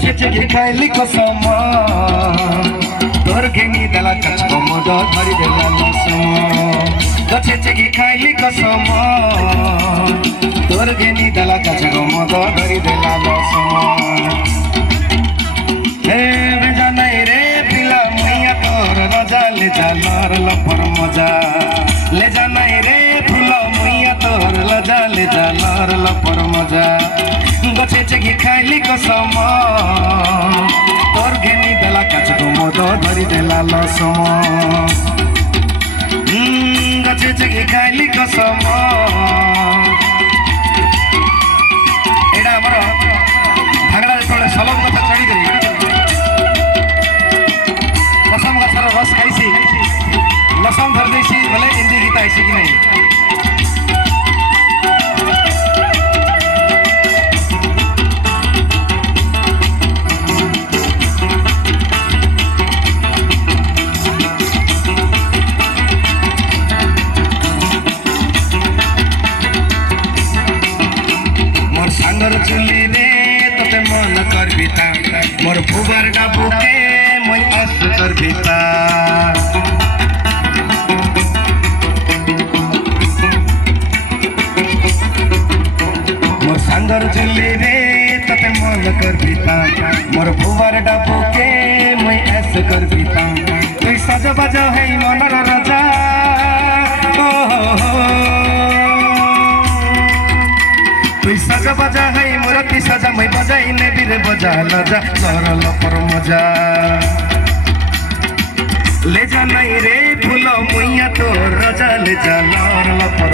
চেচে খাইলি কসম তোর ঘেঙি দেলা কাচকো মদ ধরি দেলা লসম চেচে খাইলি কসম তোর ঘেঙি দেলা কাচকো মদ ধরি দেলা লসম হে জানাই রে পিলা মাইয়া তোর রাজা লে জানার লপর মজা লে জানাই রে ফুলা মাইয়া তোর রাজা লে জানার লপর মজা গছে চেগে খাইলি কসম তোর ঘেনি দেলা কাচকো মদ ধরি দেলা লসম গছে চেগে খাইলি কসম এটা আমার ভাগড়া যেতবে সলব কথা চড়ি করি কসম গছর রস খাইছি লসম ধরি দিয়েছি বলে হিন্দি গীত আইছি কি নাই সাঙ্গর চুলি রে তোতে মন করবি তা মোর ফুবার ডাবুকে মই আস করবি তা মোর সাঙ্গর চুলি রে তোতে মন করবি তা মোর ফুবার ডাবুকে মই আস করবি তা তুই সাজ বাজা হেই মনর রাজা তুই সাজা বাজা হাই মোরতি সাজা মই বাজাই নেবি রে বজা লজা সরল পর মজা ले जा नहीं रे फूलो मुइया तो रजा ले जा लर लपर